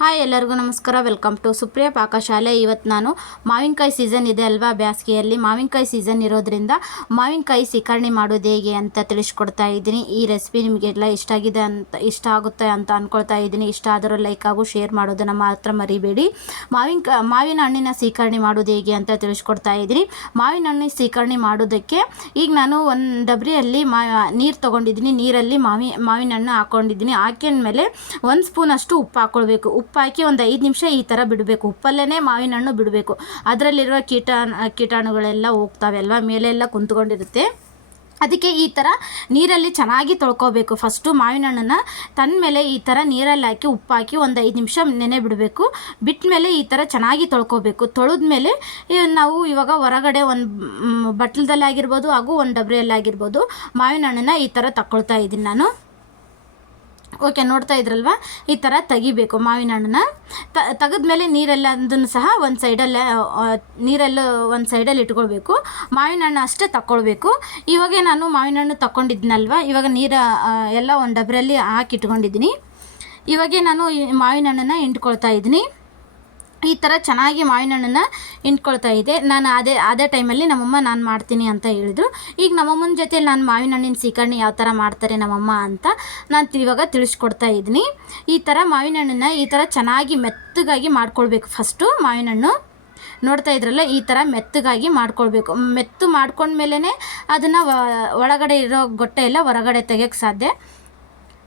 Hi ಎಲ್ಲರಿಗೂ ನಮಸ್ಕಾರ. Welcome to Supriya Pakashale. ಇವತ್ತು ನಾನು ಮಾವಿನಕಾಯಿ ಸೀಸನ್ ಇದೆ ಅಲ್ವಾ, ಬೇಸಿಗೆಯಲ್ಲಿ ಮಾವಿನಕಾಯಿ ಸೀಸನ್ ಇರೋದ್ರಿಂದ ಮಾವಿನಕಾಯಿ ಸಿಕರಣೆ ಮಾಡೋದು ಹೇಗೆ ಅಂತ ತಿಳಿಸ್ಕೊಡ್ತಾ ಇದ್ದೀನಿ. ಈ ರೆಸಿಪಿ ನಿಮಗೆಲ್ಲ ಇಷ್ಟ ಆಗುತ್ತೆ ಅಂತ ಅಂದ್ಕೊಳ್ತಾ ಇದ್ದೀನಿ. ಇಷ್ಟ ಆದರೂ ಲೈಕ್ ಹಾಗೂ ಶೇರ್ ಮಾಡೋದನ್ನು ಮಾತ್ರ ಮರಿಬೇಡಿ. ಮಾವಿನ ಹಣ್ಣಿನ ಸಿಕರಣೆ ಮಾಡೋದು ಹೇಗೆ ಅಂತ ತಿಳಿಸ್ಕೊಡ್ತಾ ಇದ್ದೀನಿ. ಮಾವಿನ ಹಣ್ಣಿನ ಸಿಕರಣೆ ಮಾಡೋದಕ್ಕೆ ಈಗ ನಾನು ಒಂದು ಡಬ್ರಿಯಲ್ಲಿ ನೀರು ತೊಗೊಂಡಿದ್ದೀನಿ. ನೀರಲ್ಲಿ ಮಾವಿನ ಹಣ್ಣು ಹಾಕ್ಕೊಂಡಿದ್ದೀನಿ. ಹಾಕಿದ್ಮೇಲೆ 1 ಸ್ಪೂನ್ ಅಷ್ಟು ಉಪ್ಪು ಹಾಕ್ಕೊಳ್ಬೇಕು. ಉಪ್ಪು ಹಾಕಿ ಒಂದು 5 ನಿಮಿಷ ಈ ಥರ ಬಿಡಬೇಕು. ಉಪ್ಪಲ್ಲೇ ಮಾವಿನ ಹಣ್ಣು ಬಿಡಬೇಕು. ಅದರಲ್ಲಿರುವ ಕೀಟಾಣುಗಳೆಲ್ಲ ಹೋಗ್ತಾವೆ ಅಲ್ವಾ, ಮೇಲೆಲ್ಲ ಕುಂತ್ಕೊಂಡಿರುತ್ತೆ. ಅದಕ್ಕೆ ಈ ಥರ ನೀರಲ್ಲಿ ಚೆನ್ನಾಗಿ ತೊಳ್ಕೊಬೇಕು. ಫಸ್ಟು ಮಾವಿನ ಹಣ್ಣನ್ನು ತಂದ ಮೇಲೆ ಈ ಥರ ನೀರಲ್ಲಿ ಹಾಕಿ ಉಪ್ಪು ಹಾಕಿ ಒಂದು 5 ನಿಮಿಷ ನೆನೆ ಬಿಡಬೇಕು. ಬಿಟ್ಟ ಮೇಲೆ ಈ ಥರ ಚೆನ್ನಾಗಿ ತೊಳ್ಕೊಬೇಕು. ತೊಳೆದ್ಮೇಲೆ ನಾವು ಇವಾಗ ಹೊರಗಡೆ ಒಂದು ಬಟ್ಲದಲ್ಲಿ ಆಗಿರ್ಬೋದು ಹಾಗೂ ಒಂದು ಡಬ್ರಿಯಲ್ಲಿ ಆಗಿರ್ಬೋದು ಮಾವಿನ ಹಣ್ಣನ್ನು ಈ ಥರ ತಗೊಳ್ತಾ ಇದ್ದೀನಿ ನಾನು. ಓಕೆ, ನೋಡ್ತಾ ಇದ್ರಲ್ವ, ಈ ಥರ ತೆಗಿಬೇಕು ಮಾವಿನ ಹಣ್ಣನ್ನ. ತೆಗೆದ್ಮೇಲೆ ನೀರೆಲ್ಲದನ್ನು ಸಹ ಒಂದು ಸೈಡಲ್ಲಿ ಇಟ್ಕೊಳ್ಬೇಕು. ಮಾವಿನ ಹಣ್ಣು ಅಷ್ಟೇ ತಗೊಳ್ಬೇಕು. ಇವಾಗ ನಾನು ಮಾವಿನ ಹಣ್ಣು ತಗೊಂಡಿದ್ನಲ್ವ, ಇವಾಗ ನೀರು ಎಲ್ಲ ಒಂದು ಡಬ್ರಲ್ಲಿ ಹಾಕಿ ಇಟ್ಕೊಂಡಿದ್ದೀನಿ. ಇವಾಗ ನಾನು ಮಾವಿನ ಹಣ್ಣನ್ನು ಹಿಂಡ್ಕೊಳ್ತಾ ಇದ್ದೀನಿ. ಈ ಥರ ಚೆನ್ನಾಗಿ ಮಾವಿನ ಹಣ್ಣನ್ನು ಹಿಂಡ್ಕೊಳ್ತಾ ಇದ್ದೆ ನಾನು. ಅದೇ ಟೈಮಲ್ಲಿ ನಮ್ಮಮ್ಮ ನಾನು ಮಾಡ್ತೀನಿ ಅಂತ ಹೇಳಿದ್ರು. ಈಗ ನಮ್ಮಮ್ಮನ ಜೊತೆ ನಾನು ಮಾವಿನ ಹಣ್ಣಿನ ಸಿಕರಣೆ ಯಾವ ಥರ ಮಾಡ್ತಾರೆ ನಮ್ಮಮ್ಮ ಅಂತ ನಾನು ಇವಾಗ ತಿಳಿಸ್ಕೊಡ್ತಾ ಇದ್ದೀನಿ. ಈ ಥರ ಮಾವಿನ ಹಣ್ಣನ್ನು ಈ ಥರ ಚೆನ್ನಾಗಿ ಮೆತ್ತಗಾಗಿ ಮಾಡ್ಕೊಳ್ಬೇಕು. ಫಸ್ಟು ಮಾವಿನ ಹಣ್ಣು ನೋಡ್ತಾ ಇದ್ರಲ್ಲ, ಈ ಥರ ಮೆತ್ತಗಾಗಿ ಮಾಡ್ಕೊಳ್ಬೇಕು. ಮೆತ್ತು ಮಾಡ್ಕೊಂಡ್ಮೇಲೆ ಅದನ್ನು ಒಳಗಡೆ ಇರೋ ಗೊಟ್ಟೆ ಎಲ್ಲ ಹೊರಗಡೆ ತೆಗೆಯೋಕ್ಕೆ ಸಾಧ್ಯ.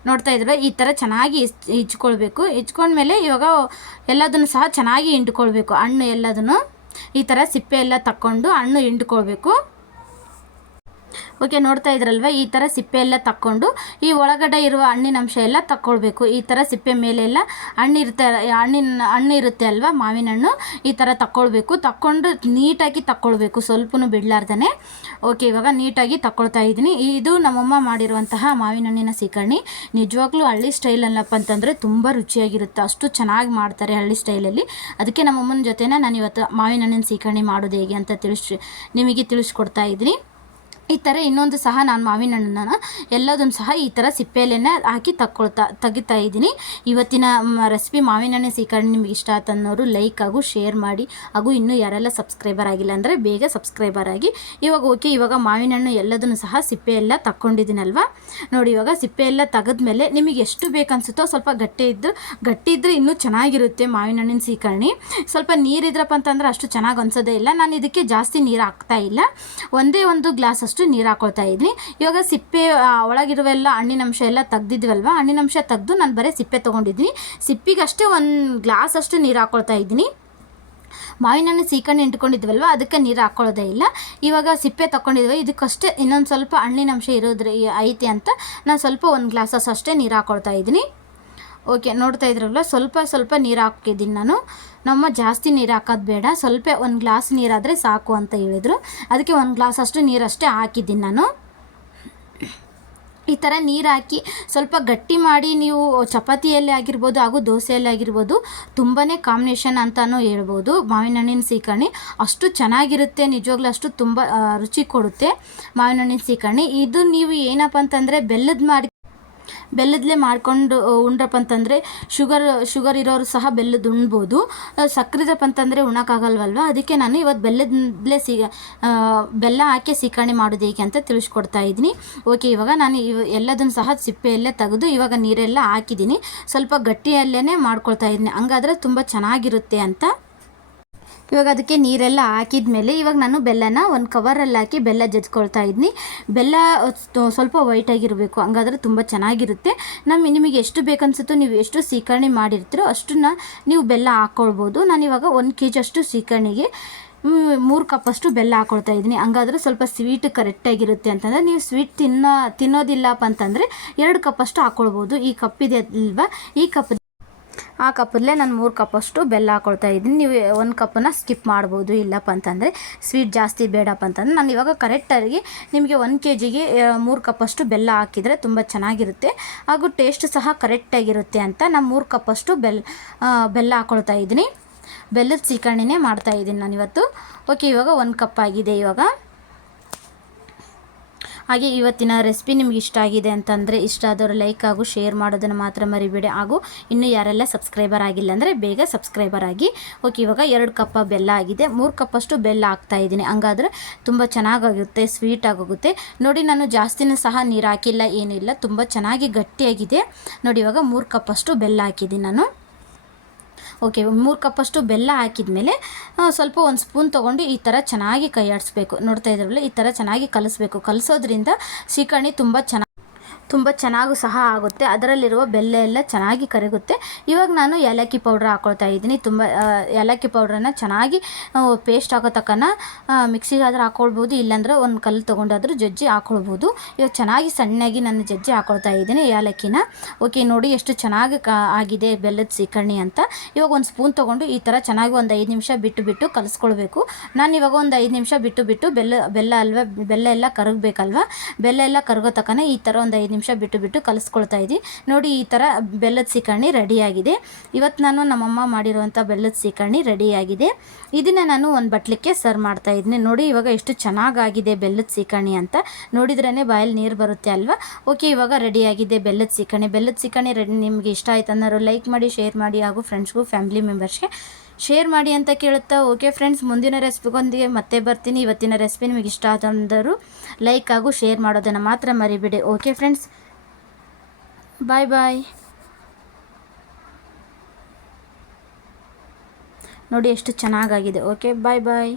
ನೋಡ್ತಾ ಇದ್ರೆ ಈ ಥರ ಚೆನ್ನಾಗಿ ಹೆಚ್ಕೊಳ್ಬೇಕು. ಹೆಚ್ಕೊಂಡ್ಮೇಲೆ ಇವಾಗ ಎಲ್ಲದನ್ನು ಸಹ ಚೆನ್ನಾಗಿ ಹಿಂಡ್ಕೊಳ್ಬೇಕು. ಹಣ್ಣು ಎಲ್ಲದನ್ನು ಈ ಥರ ಸಿಪ್ಪೆ ಎಲ್ಲ ತಕ್ಕೊಂಡು ಹಣ್ಣು ಹಿಂಡ್ಕೊಳ್ಬೇಕು. ಓಕೆ, ನೋಡ್ತಾ ಇದ್ರಲ್ವ, ಈ ಥರ ಸಿಪ್ಪೆ ಎಲ್ಲ ತಕ್ಕೊಂಡು ಈ ಒಳಗಡೆ ಇರುವ ಹಣ್ಣಿನ ಅಂಶ ಎಲ್ಲ ತಕ್ಕೊಳ್ಬೇಕು. ಈ ಥರ ಸಿಪ್ಪೆ ಮೇಲೆಲ್ಲ ಹಣ್ಣು ಇರುತ್ತೆ ಅಲ್ವಾ, ಮಾವಿನ ಹಣ್ಣು ಈ ಥರ ತಕ್ಕೊಳ್ಬೇಕು. ತಕ್ಕೊಂಡು ನೀಟಾಗಿ ತಕ್ಕೊಳ್ಬೇಕು, ಸ್ವಲ್ಪನೂ ಬಿಡಲಾರ್ದೇ. ಓಕೆ, ಇವಾಗ ನೀಟಾಗಿ ತಕ್ಕೊಳ್ತಾ ಇದ್ದೀನಿ. ಇದು ನಮ್ಮಮ್ಮ ಮಾಡಿರುವಂತಹ ಮಾವಿನ ಹಣ್ಣಿನ ಸಿಕರಣೆ. ನಿಜವಾಗ್ಲೂ ಹಳ್ಳಿ ಸ್ಟೈಲ್ ಅಲ್ಲಪ್ಪ ಅಂತಂದರೆ ತುಂಬ ರುಚಿಯಾಗಿರುತ್ತೆ. ಅಷ್ಟು ಚೆನ್ನಾಗಿ ಮಾಡ್ತಾರೆ ಹಳ್ಳಿ ಸ್ಟೈಲಲ್ಲಿ. ಅದಕ್ಕೆ ನಮ್ಮಮ್ಮನ ಜೊತೆನೇ ನಾನು ಇವತ್ತು ಮಾವಿನ ಹಣ್ಣಿನ ಸಿಕರಣೆ ಮಾಡೋದು ಹೇಗೆ ಅಂತ ನಿಮಗೆ ತಿಳಿಸ್ಕೊಡ್ತಾ ಇದ್ದೀನಿ. ಈ ಥರ ಇನ್ನೊಂದು ಸಹ ನಾನು ಮಾವಿನ ಹಣ್ಣನ್ನು ಎಲ್ಲದನ್ನು ಸಹ ಈ ಥರ ಸಿಪ್ಪೆಯಲ್ಲೇ ಹಾಕಿ ತೆಗಿತಾ ಇದ್ದೀನಿ. ಇವತ್ತಿನ ರೆಸಿಪಿ ಮಾವಿನ ಹಣ್ಣಿನ ಸಿಕರಣೆ ನಿಮಗೆ ಇಷ್ಟ ಆಯ್ತು ಅನ್ನೋರು ಲೈಕ್ ಹಾಗೂ ಶೇರ್ ಮಾಡಿ, ಹಾಗೂ ಇನ್ನೂ ಯಾರೆಲ್ಲ ಸಬ್ಸ್ಕ್ರೈಬರ್ ಆಗಿಲ್ಲ ಅಂದರೆ ಬೇಗ ಸಬ್ಸ್ಕ್ರೈಬರ್ ಆಗಿ. ಇವಾಗ ಮಾವಿನ ಹಣ್ಣು ಎಲ್ಲದನ್ನು ಸಹ ಸಿಪ್ಪೆ ಎಲ್ಲ ತಕ್ಕೊಂಡಿದ್ದೀನಲ್ವ. ನೋಡಿ, ಇವಾಗ ಸಿಪ್ಪೆ ಎಲ್ಲ ತೆಗೆದ್ಮೇಲೆ ನಿಮಗೆ ಎಷ್ಟು ಬೇಕನ್ಸುತ್ತೋ ಸ್ವಲ್ಪ ಗಟ್ಟಿ ಇದ್ದರೆ ಇನ್ನೂ ಚೆನ್ನಾಗಿರುತ್ತೆ ಮಾವಿನ ಹಣ್ಣಿನ ಸಿಕರಣೆ. ಸ್ವಲ್ಪ ನೀರಿದ್ರಪ್ಪ ಅಂತಂದ್ರೆ ಅಷ್ಟು ಚೆನ್ನಾಗಿ ಅನ್ಸೋದೇ ಇಲ್ಲ. ನಾನು ಇದಕ್ಕೆ ಜಾಸ್ತಿ ನೀರು ಹಾಕ್ತಾ ಇಲ್ಲ, ಒಂದೇ ಒಂದು ಗ್ಲಾಸ್ ಅಷ್ಟು ನೀರು ಹಾಕೊಳ್ತಾ ಇದ್ದೀನಿ. ಇವಾಗ ಸಿಪ್ಪೆ ಒಳಗಿರುವೆಲ್ಲ ಹಣ್ಣಿನಂಶ ಎಲ್ಲ ತೆಗ್ದಿದ್ವಲ್ವ, ಹಣ್ಣಿನಂಶ ತೆಗೆದು ನಾನು ಬರೀ ಸಿಪ್ಪೆ ತೊಗೊಂಡಿದ್ದೀನಿ. ಸಿಪ್ಪಿಗಷ್ಟೇ 1 ಗ್ಲಾಸ್ ಅಷ್ಟು ನೀರು ಹಾಕೊಳ್ತಾ ಇದ್ದೀನಿ. ಮಾವಿನ ಹಣ್ಣು ಸಿಕರಣೆ ಇಟ್ಕೊಂಡಿದ್ವಲ್ವ, ಅದಕ್ಕೆ ನೀರು ಹಾಕ್ಕೊಳ್ಳೋದೇ ಇಲ್ಲ. ಇವಾಗ ಸಿಪ್ಪೆ ತಗೊಂಡಿದ್ವಿ, ಇದಕ್ಕಷ್ಟೇ ಇನ್ನೊಂದು ಸ್ವಲ್ಪ ಹಣ್ಣಿನಂಶ ಐತೆ ಅಂತ ನಾನು ಸ್ವಲ್ಪ 1 ಗ್ಲಾಸಸ್ ಅಷ್ಟೇ ನೀರು ಹಾಕ್ಕೊಳ್ತಾ ಇದ್ದೀನಿ. ಓಕೆ, ನೋಡ್ತಾ ಇದ್ರಲ್ಲ, ಸ್ವಲ್ಪ ನೀರು ಹಾಕಿದ್ದೀನಿ ನಾನು. ನಮ್ಮ ಜಾಸ್ತಿ ನೀರು ಹಾಕೋದು ಬೇಡ, ಸ್ವಲ್ಪ 1 ಗ್ಲಾಸ್ ನೀರಾದರೆ ಸಾಕು ಅಂತ ಹೇಳಿದರು. ಅದಕ್ಕೆ 1 ಗ್ಲಾಸ್ ಅಷ್ಟು ನೀರಷ್ಟೇ ಹಾಕಿದ್ದೀನಿ ನಾನು. ಈ ಥರ ನೀರು ಹಾಕಿ ಸ್ವಲ್ಪ ಗಟ್ಟಿ ಮಾಡಿ ನೀವು ಚಪಾತಿಯಲ್ಲಿ ಆಗಿರ್ಬೋದು ಹಾಗೂ ದೋಸೆಯಲ್ಲಿ ಆಗಿರ್ಬೋದು ತುಂಬಾ ಕಾಂಬಿನೇಷನ್ ಅಂತಲೂ ಹೇಳ್ಬೋದು. ಮಾವಿನ ಹಣ್ಣಿನ ಸಿಕರಣೆ ಅಷ್ಟು ಚೆನ್ನಾಗಿರುತ್ತೆ, ನಿಜವಾಗ್ಲೂ ಅಷ್ಟು ತುಂಬ ರುಚಿ ಕೊಡುತ್ತೆ ಮಾವಿನ ಹಣ್ಣಿನ ಸಿಕರಣೆ. ಇದು ನೀವು ಏನಪ್ಪ ಅಂತಂದರೆ ಬೆಲ್ಲದಲ್ಲೇ ಮಾಡ್ಕೊಂಡು ಉಂಡ್ರಪ್ಪ ಅಂತಂದರೆ ಶುಗರ್ ಇರೋರು ಸಹ ಬೆಲ್ಲದ ಉಣ್ಬೋದು. ಸಕ್ಕರೆದಪ್ಪ ಅಂತಂದರೆ ಉಣ್ಣಕ್ಕಾಗಲ್ವಲ್ವ, ಅದಕ್ಕೆ ನಾನು ಇವತ್ತು ಬೆಲ್ಲದಲ್ಲೇ ಬೆಲ್ಲ ಹಾಕಿ ಸಿಕರಣೆ ಮಾಡೋದು ಹೇಗೆ ಅಂತ ತಿಳಿಸ್ಕೊಡ್ತಾ ಇದ್ದೀನಿ. ಓಕೆ, ಇವಾಗ ನಾನು ಎಲ್ಲದನ್ನು ಸಹ ಸಿಪ್ಪೆಯಲ್ಲೇ ತೆಗೆದು ಇವಾಗ ನೀರೆಲ್ಲ ಹಾಕಿದ್ದೀನಿ. ಸ್ವಲ್ಪ ಗಟ್ಟಿಯಲ್ಲೇ ಮಾಡ್ಕೊಳ್ತಾ ಇದ್ದೀನಿ, ಹಂಗಾದರೆ ತುಂಬ ಚೆನ್ನಾಗಿರುತ್ತೆ ಅಂತ. ಇವಾಗ ಅದಕ್ಕೆ ನೀರೆಲ್ಲ ಹಾಕಿದ ಮೇಲೆ ಇವಾಗ ನಾನು ಬೆಲ್ಲನ ಒಂದು ಕವರಲ್ಲಿ ಹಾಕಿ ಬೆಲ್ಲ ಜಜ್ಕೊಳ್ತಾ ಇದ್ದೀನಿ. ಬೆಲ್ಲ ಸ್ವಲ್ಪ ವೈಟಾಗಿರಬೇಕು, ಹಂಗಾದ್ರೆ ತುಂಬ ಚೆನ್ನಾಗಿರುತ್ತೆ. ನಿಮಗೆ ಎಷ್ಟು ಬೇಕನ್ಸುತ್ತೋ, ನೀವು ಎಷ್ಟು ಸಿಕರಣೆ ಮಾಡಿರ್ತೀರೋ ಅಷ್ಟನ್ನ ನೀವು ಬೆಲ್ಲ ಹಾಕ್ಕೊಳ್ಬೋದು. ನಾನಿವಾಗ 1 kg ಅಷ್ಟು ಸಿಕರಣೆಗೆ 3 ಕಪ್ ಅಷ್ಟು ಬೆಲ್ಲ ಹಾಕ್ಕೊಳ್ತಾ ಇದ್ದೀನಿ. ಹಂಗಾದ್ರೆ ಸ್ವಲ್ಪ ಸ್ವೀಟ್ ಕರೆಕ್ಟಾಗಿರುತ್ತೆ ಅಂತಂದರೆ, ನೀವು ಸ್ವೀಟ್ ತಿನ್ನೋದಿಲ್ಲಪ್ಪ ಅಂತಂದರೆ 2 ಕಪ್ ಅಷ್ಟು ಹಾಕ್ಕೊಳ್ಬೋದು. ಈ ಕಪ್ ಇದೆ ಅಲ್ವಾ, ಆ ಕಪ್ಪಲ್ಲೇ ನಾನು 3 ಕಪ್ ಅಷ್ಟು ಬೆಲ್ಲ ಹಾಕ್ಕೊಳ್ತಾ ಇದ್ದೀನಿ. ನೀವು 1 ಕಪ್ಪನ್ನು ಸ್ಕಿಪ್ ಮಾಡ್ಬೋದು, ಇಲ್ಲಪ್ಪ ಅಂತಂದರೆ ಸ್ವೀಟ್ ಜಾಸ್ತಿ ಬೇಡಪ್ಪ ಅಂತಂದರೆ. ನಾನು ಇವಾಗ ಕರೆಕ್ಟಾಗಿ ನಿಮಗೆ 1 kgಗೆ 3 ಕಪ್ ಅಷ್ಟು ಬೆಲ್ಲ ಹಾಕಿದರೆ ತುಂಬ ಚೆನ್ನಾಗಿರುತ್ತೆ, ಹಾಗೂ ಟೇಸ್ಟ್ ಸಹ ಕರೆಕ್ಟಾಗಿರುತ್ತೆ ಅಂತ ನಾನು 3 ಕಪ್ ಅಷ್ಟು ಬೆಲ್ಲ ಹಾಕ್ಕೊಳ್ತಾ ಇದ್ದೀನಿ. ಬೆಲ್ಲದ ಸಿಕರಣೆನೇ ಮಾಡ್ತಾಯಿದ್ದೀನಿ ನಾನಿವತ್ತು. ಓಕೆ, ಇವಾಗ 1 ಕಪ್ ಆಗಿದೆ. ಇವಾಗ ಹಾಗೆ ಇವತ್ತಿನ ರೆಸಿಪಿ ನಿಮ್ಗೆ ಇಷ್ಟ ಆಗಿದೆ ಅಂತಂದರೆ, ಇಷ್ಟ ಆದವರು ಲೈಕ್ ಹಾಗೂ ಶೇರ್ ಮಾಡೋದನ್ನು ಮಾತ್ರ ಮರಿಬೇಡಿ. ಹಾಗೂ ಇನ್ನೂ ಯಾರೆಲ್ಲ ಸಬ್ಸ್ಕ್ರೈಬರ್ ಆಗಿಲ್ಲ ಅಂದರೆ ಬೇಗ ಸಬ್ಸ್ಕ್ರೈಬರ್ ಆಗಿ. ಓಕೆ, ಇವಾಗ 2 ಕಪ್ ಬೆಲ್ಲ ಆಗಿದೆ. 3 ಕಪ್ಪಷ್ಟು ಬೆಲ್ಲ ಹಾಕ್ತಾಯಿದ್ದೀನಿ. ಹಂಗಾದರೆ ತುಂಬ ಚೆನ್ನಾಗಾಗುತ್ತೆ, ಸ್ವೀಟ್ ಆಗೋಗುತ್ತೆ. ನೋಡಿ, ನಾನು ಜಾಸ್ತಿನೂ ಸಹ ನೀರು ಹಾಕಿಲ್ಲ, ಏನಿಲ್ಲ, ತುಂಬ ಚೆನ್ನಾಗಿ ಗಟ್ಟಿಯಾಗಿದೆ. ನೋಡಿ, ಇವಾಗ 3 ಕಪ್ಪಷ್ಟು ಬೆಲ್ಲ ಹಾಕಿದ್ದೀನಿ ನಾನು. ಓಕೆ, 3 ಕಪ್ಪಷ್ಟು ಬೆಲ್ಲ ಹಾಕಿದ್ಮೇಲೆ ಸ್ವಲ್ಪ ಒಂದು ಸ್ಪೂನ್ ತೊಗೊಂಡು ಈ ಥರ ಚೆನ್ನಾಗಿ ಕೈ ಆಡಿಸ್ಬೇಕು. ನೋಡ್ತಾ ಇದ್ರಲ್ಲ, ಈ ಥರ ಚೆನ್ನಾಗಿ ಕಲಿಸ್ಬೇಕು. ಕಲಿಸೋದ್ರಿಂದ ಸೀಕರ್ಣಿ ತುಂಬ ಚೆನ್ನಾಗೂ ಸಹ ಆಗುತ್ತೆ. ಅದರಲ್ಲಿರುವ ಬೆಲ್ಲ ಎಲ್ಲ ಚೆನ್ನಾಗಿ ಕರಗುತ್ತೆ. ಇವಾಗ ನಾನು ಏಲಕ್ಕಿ ಪೌಡ್ರ್ ಹಾಕ್ಕೊಳ್ತಾ ಇದ್ದೀನಿ. ಏಲಕ್ಕಿ ಪೌಡ್ರನ್ನು ಚೆನ್ನಾಗಿ ಪೇಸ್ಟ್ ಆಗೋ ತಕ್ಕನ ಮಿಕ್ಸಿಗಾದ್ರೂ ಹಾಕ್ಕೊಳ್ಬೋದು, ಇಲ್ಲಾಂದ್ರೆ ಒಂದು ಕಲ್ಲು ತೊಗೊಂಡಾದ್ರೂ ಜಜ್ಜಿ ಹಾಕ್ಕೊಳ್ಬೋದು. ಇವಾಗ ಚೆನ್ನಾಗಿ ಸಣ್ಣಾಗಿ ನಾನು ಜಜ್ಜಿ ಹಾಕ್ಕೊಳ್ತಾ ಇದ್ದೀನಿ ಏಲಕ್ಕಿನ. ಓಕೆ, ನೋಡಿ ಎಷ್ಟು ಚೆನ್ನಾಗಿ ಆಗಿದೆ ಬೆಲ್ಲದ ಸೀಕರ್ಣಿ ಅಂತ. ಇವಾಗ ಒಂದು ಸ್ಪೂನ್ ತೊಗೊಂಡು ಈ ಥರ ಚೆನ್ನಾಗಿ ಒಂದು 5 ನಿಮಿಷ ಬಿಟ್ಟು ಕಲಿಸ್ಕೊಳ್ಬೇಕು. ನಾನು ಇವಾಗ ಒಂದು 5 ನಿಮಿಷ ಬಿಟ್ಟು ಬೆಲ್ಲ ಅಲ್ವಾ, ಬೆಲ್ಲ ಎಲ್ಲ ಕರಗಬೇಕಲ್ವ, ಬೆಲ್ಲ ಎಲ್ಲ ಕರಗೋ ತಕ್ಕನ ಈ ಥರ ಒಂದು 5 ನಿಮಿಷ ಬಿಟ್ಟು ಕಲಿಸ್ಕೊಳ್ತಾ ಇದ್ದೀನಿ. ನೋಡಿ, ಈ ಥರ ಬೆಲ್ಲದ ಸೀಕರ್ಣಿ ರೆಡಿಯಾಗಿದೆ. ಇವತ್ತು ನಾನು ನಮ್ಮಮ್ಮ ಮಾಡಿರುವಂಥ ಬೆಲ್ಲದ ಸೀಕರ್ಣಿ ರೆಡಿಯಾಗಿದೆ. ಇದನ್ನು ನಾನು ಒಂದು ಬಟ್ಲಿಕ್ಕೆ ಸರ್ವ್ ಮಾಡ್ತಾ ಇದ್ದೀನಿ. ನೋಡಿ, ಇವಾಗ ಎಷ್ಟು ಚೆನ್ನಾಗಾಗಿದೆ ಬೆಲ್ಲದ ಸೀಕರ್ಣಿ ಅಂತ. ನೋಡಿದ್ರೇ ಬಾಯಲ್ಲಿ ನೀರು ಬರುತ್ತೆ ಅಲ್ವಾ. ಓಕೆ, ಇವಾಗ ರೆಡಿಯಾಗಿದೆ ಬೆಲ್ಲದ ಸೀಕರ್ಣಿ. ಬೆಲ್ಲದ ಸೀಕರ್ಣಿ ನಿಮಗೆ ಇಷ್ಟ ಆಯ್ತು ಅನ್ನೋರು ಲೈಕ್ ಮಾಡಿ, ಶೇರ್ ಮಾಡಿ, ಹಾಗೂ ಫ್ರೆಂಡ್ಸ್ಗೂ ಫ್ಯಾಮಿಲಿ ಮೆಂಬರ್ಸ್ಗೆ ಶೇರ್ ಮಾಡಿ ಅಂತ ಕೇಳುತ್ತಾ, ಓಕೆ ಫ್ರೆಂಡ್ಸ್, ಮುಂದಿನ ರೆಸಿಪಿಗೊಂದಿಗೆ ಮತ್ತೆ ಬರ್ತೀನಿ. ಇವತ್ತಿನ ರೆಸಿಪಿ ನಿಮಗೆ ಇಷ್ಟ ಆದಂದರು ಲೈಕ್ ಹಾಗೂ ಶೇರ್ ಮಾಡೋದನ್ನು ಮಾತ್ರ ಮರಿಬೇಡಿ. ಓಕೆ ಫ್ರೆಂಡ್ಸ್, ಬಾಯ್ ಬಾಯ್. ನೋಡಿ ಎಷ್ಟು ಚೆನ್ನಾಗಾಗಿದೆ. ಓಕೆ, ಬಾಯ್ ಬಾಯ್.